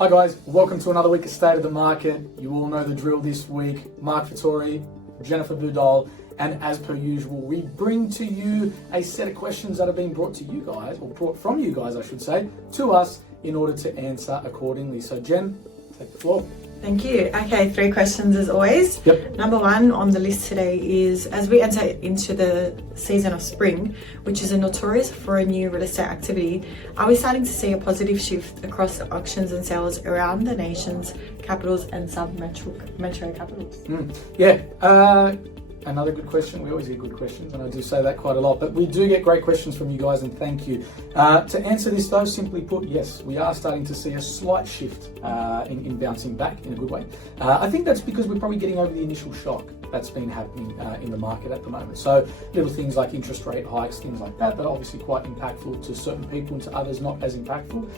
Hi guys, welcome to another week of State of the Market. You all know the drill this week. Marc Fattore, Jennifer Dolh, and as per usual, we bring to you a set of questions that have been brought to you guys, or brought from you guys, I should say, to us in order to answer accordingly. So Jen, take the floor. Thank you. Okay, 3 questions as always. Yep. Number 1 on the list today is, as we enter into the season of spring, which is a notorious for a new real estate activity, are we starting to see a positive shift across auctions and sales around the nation's capitals and sub-metro capitals? Another good question. We always get good questions, and I do say that quite a lot, but we do get great questions from you guys, and thank you. To answer this though, simply put, yes, we are starting to see a slight shift in bouncing back in a good way. I think that's because we're probably getting over the initial shock that's been happening in the market at the moment. So little things like interest rate hikes, things like that are obviously quite impactful to certain people and to others not as impactful.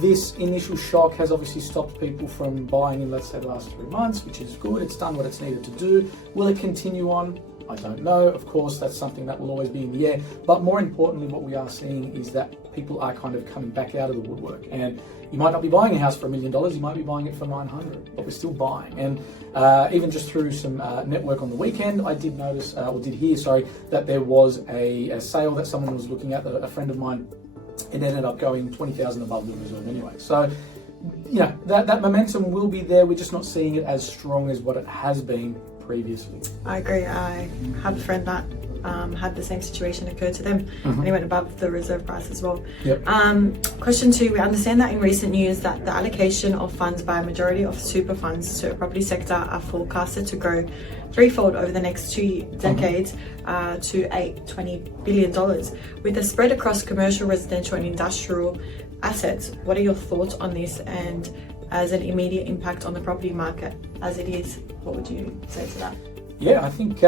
This initial shock has obviously stopped people from buying in, let's say, the last 3 months, which is good. It's done what it's needed to do. Will it continue on? I don't know. Of course, that's something that will always be in the air. But more importantly, what we are seeing is that people are kind of coming back out of the woodwork. And you might not be buying a house for $1 million. You might be buying it for $900, but we're still buying. And even just through some network on the weekend, I did notice, that there was a sale that someone was looking at, a friend of mine. It ended up going 20,000 above the reserve anyway. So, you know, that momentum will be there. We're just not seeing it as strong as what it has been previously. I agree. I have a friend that had the same situation occur to them, and he went above the reserve price as well. Yep. Question 2, we understand that in recent news that the allocation of funds by a majority of super funds to a property sector are forecasted to grow threefold over the next 2 decades to $20 billion. With the spread across commercial, residential and industrial assets, what are your thoughts on this, and as an immediate impact on the property market as it is, what would you say to that? Yeah, I think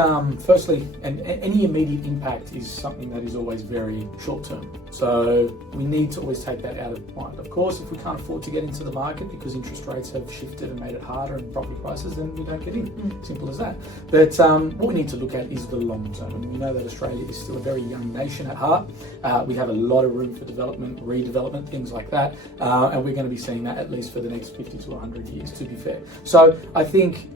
firstly, any immediate impact is something that is always very short term. So we need to always take that out of mind. Of course, if we can't afford to get into the market because interest rates have shifted and made it harder and property prices, then we don't get in. Simple as that. But what we need to look at is the long term. And we know that Australia is still a very young nation at heart. We have a lot of room for development, redevelopment, things like that. And we're going to be seeing that at least for the next 50 to 100 years, to be fair. So I think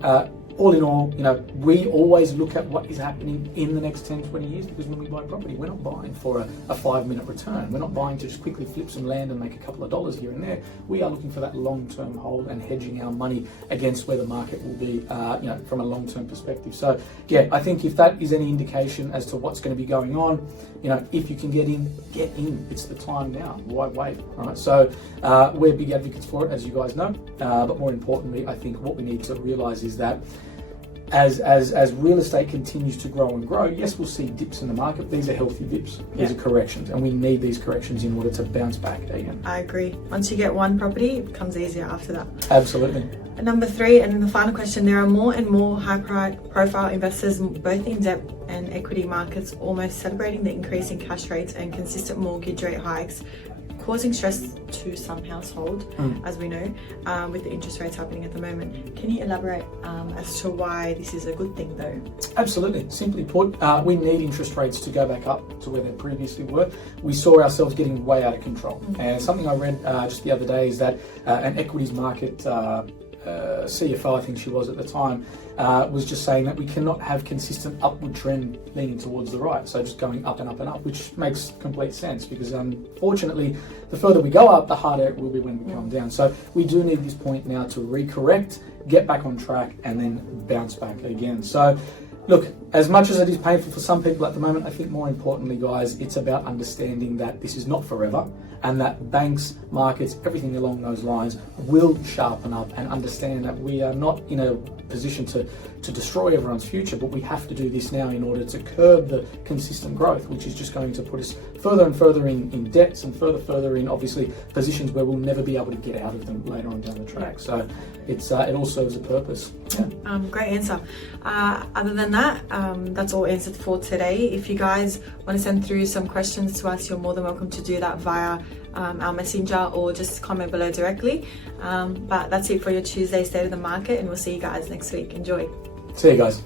all in all, you know, we always look at what is happening in the next 10, 20 years, because when we buy property, we're not buying for a 5-minute return. We're not buying to just quickly flip some land and make a couple of dollars here and there. We are looking for that long-term hold and hedging our money against where the market will be, from a long-term perspective. So, yeah, I think if that is any indication as to what's going to be going on, you know, if you can get in, get in. It's the time now. Why wait? All right. So we're big advocates for it, as you guys know. But more importantly, I think what we need to realise is that as real estate continues to grow and grow, yes, we'll see dips in the market. These are healthy dips. These are corrections, and we need these corrections in order to bounce back again. I agree. Once you get one property, it becomes easier after that. Absolutely. And number 3, and the final question, there are more and more high-profile investors, both in debt and equity markets, almost celebrating the increase in cash rates and consistent mortgage rate hikes, causing stress to some households, as we know, with the interest rates happening at the moment. Can you elaborate as to why this is a good thing, though? Absolutely. Simply put, we need interest rates to go back up to where they previously were. We saw ourselves getting way out of control. And something I read just the other day is that an equities market CFO, I think she was at the time, was just saying that we cannot have consistent upward trend leaning towards the right, so just going up and up and up, which makes complete sense, because unfortunately the further we go up, the harder it will be when we come down. So we do need this point now to recorrect, get back on track, and then bounce back again. So look, as much as it is painful for some people at the moment, I think more importantly, guys, it's about understanding that this is not forever, and that banks, markets, everything along those lines will sharpen up and understand that we are not in a position to destroy everyone's future, but we have to do this now in order to curb the consistent growth, which is just going to put us further and further in debts and further in, obviously, positions where we'll never be able to get out of them later on down the track. So it all serves a purpose. Yeah. Great answer. Other than that, that's all answered for today. If you guys want to send through some questions to us, you're more than welcome to do that via our messenger or just comment below directly. But that's it for your Tuesday State of the Market, and we'll see you guys next week. Enjoy. See you guys.